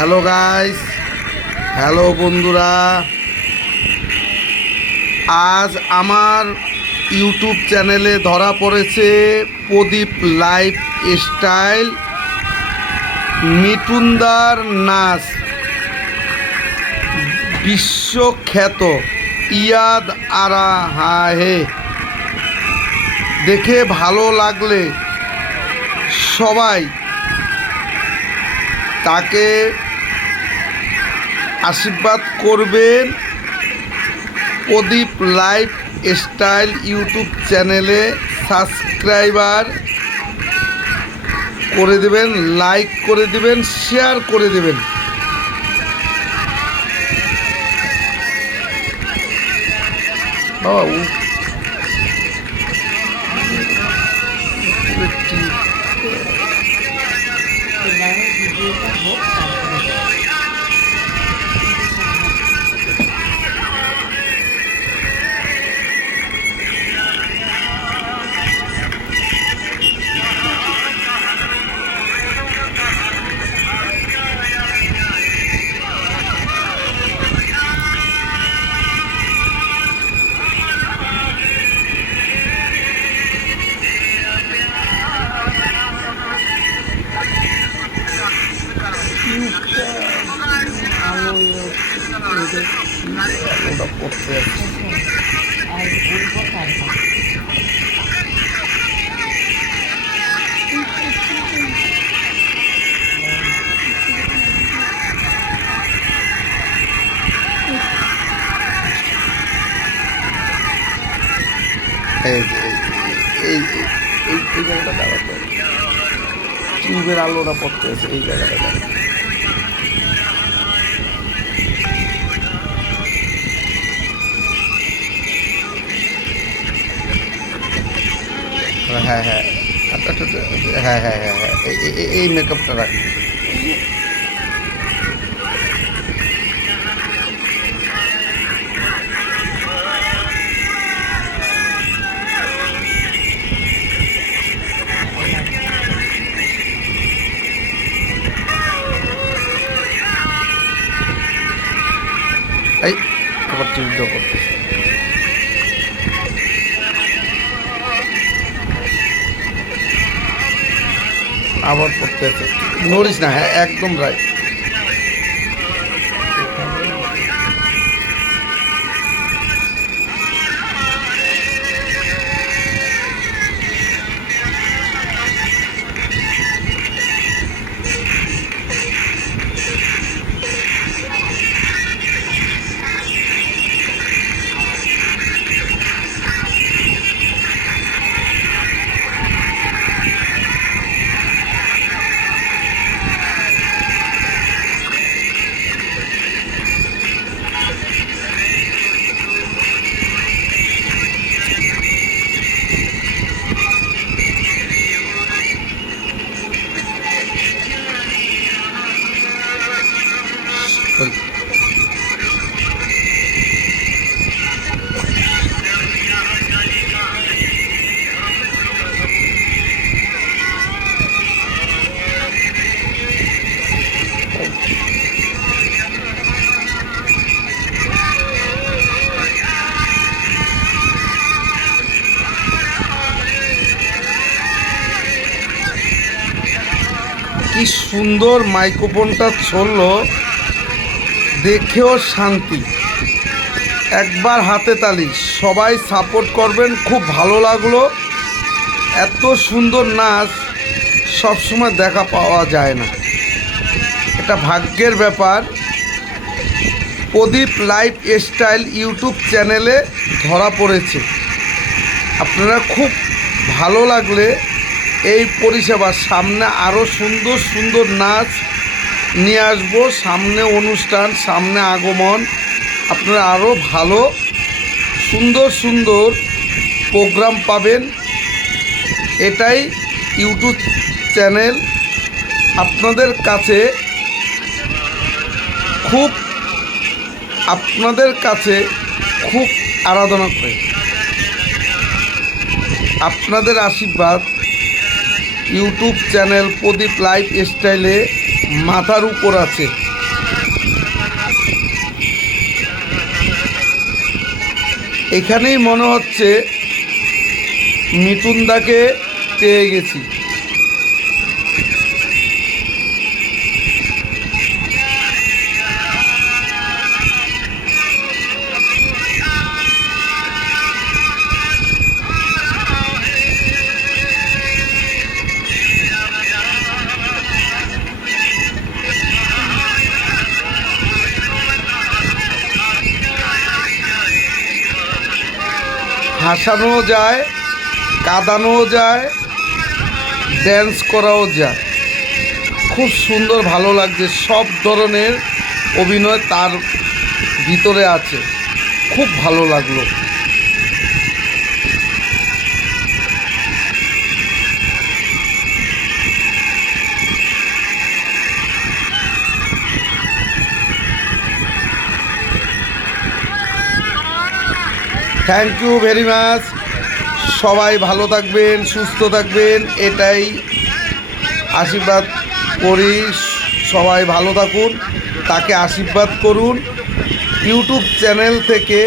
Hello guys hello বন্ধুরা। আজ আমার ইউটিউব চ্যানেলে ধরা পড়েছে প্রদীপ লাইফ স্টাইল মিটুন্দার নাচ। বিশ্বখ্যাত ইয়াদ আরা হাহে দেখে ভালো লাগলে সবাই তাকে আশীর্বাদ করবেন প্রদীপ লাইফ স্টাইল ইউটিউব চ্যানেলে সাবস্ক্রাইবার করে দেবেন, লাইক করে দেবেন, শেয়ার করে দেবেন। বাবা এই এই এই জায়গাটা দাঁড়াতে টিউবের আলোটা পড়তে আছে এই জায়গাটা দাঁড়াতে হ্যাঁ হ্যাঁ। আচ্ছা আচ্ছা আচ্ছা, হ্যাঁ হ্যাঁ হ্যাঁ হ্যাঁ। এই- মেকআপটা রাখ। এই আবার টিউবটা করতেছে। আবার পড়তে নড়িস না হ্যাঁ একদম রাইট সুন্দর মাইক্রোফোনটা চলল দেখেও শান্তি। একবার হাতে তালি, সবাই সাপোর্ট করবেন, খুব ভালো লাগল। এত সুন্দর নাচ সবসময় দেখা পাওয়া যায় না। এটা ভাগ্যের ব্যাপার। প্রদীপ লাইফ স্টাইল ইউটিউব চ্যানেলে ধরা পড়েছে। আপনারা খুব ভালো লাগলে এই পরিষেবা সামনে আরও সুন্দর সুন্দর নাচ নিয়ে আসব। সামনে অনুষ্ঠান, সামনে আগমন। আপনারা আরও ভালো, সুন্দর সুন্দর প্রোগ্রাম পাবেন। এটাই ইউটিউব চ্যানেল। আপনাদের কাছে খুব, আপনাদের কাছে খুব আরাধনা করে। আপনাদের আশীর্বাদ ইউটিউব চ্যানেল প্রদীপ লাইফ স্টাইলে মাথার উপর আছে। এখানেই মনে হচ্ছে মিতুনদাকে পেয়ে গেছি। হাসানো যায় কাঁদানো যায় ড্যান্স করাও যায়। খুব সুন্দর ভালো লাগছে, সব ধরনের অভিনয় তার ভিতরে আছে। খুব ভালো লাগল। থ্যাংক ইউ ভেরি মাচ সবাই ভালো থাকবেন, সুস্থ থাকবেন, এটাই আশীর্বাদ করি। সবাই ভালো থাকুন, তাকে আশীর্বাদ করুন। ইউটিউব চ্যানেল থেকে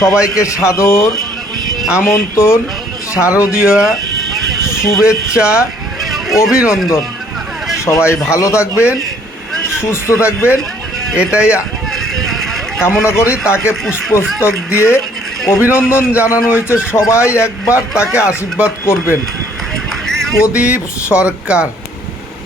সবাইকে সাদর আমন্ত্রণ, শারদীয় শুভেচ্ছা, অভিনন্দন। সবাই ভালো থাকবেন, সুস্থ থাকবেন, এটাই কামনা করি। তাকে পুষ্পস্তক দিয়ে অভিনন্দন জানানো হয়েছে। সবাই একবার তাকে আশীর্বাদ করবেন। প্রদীপ সরকার।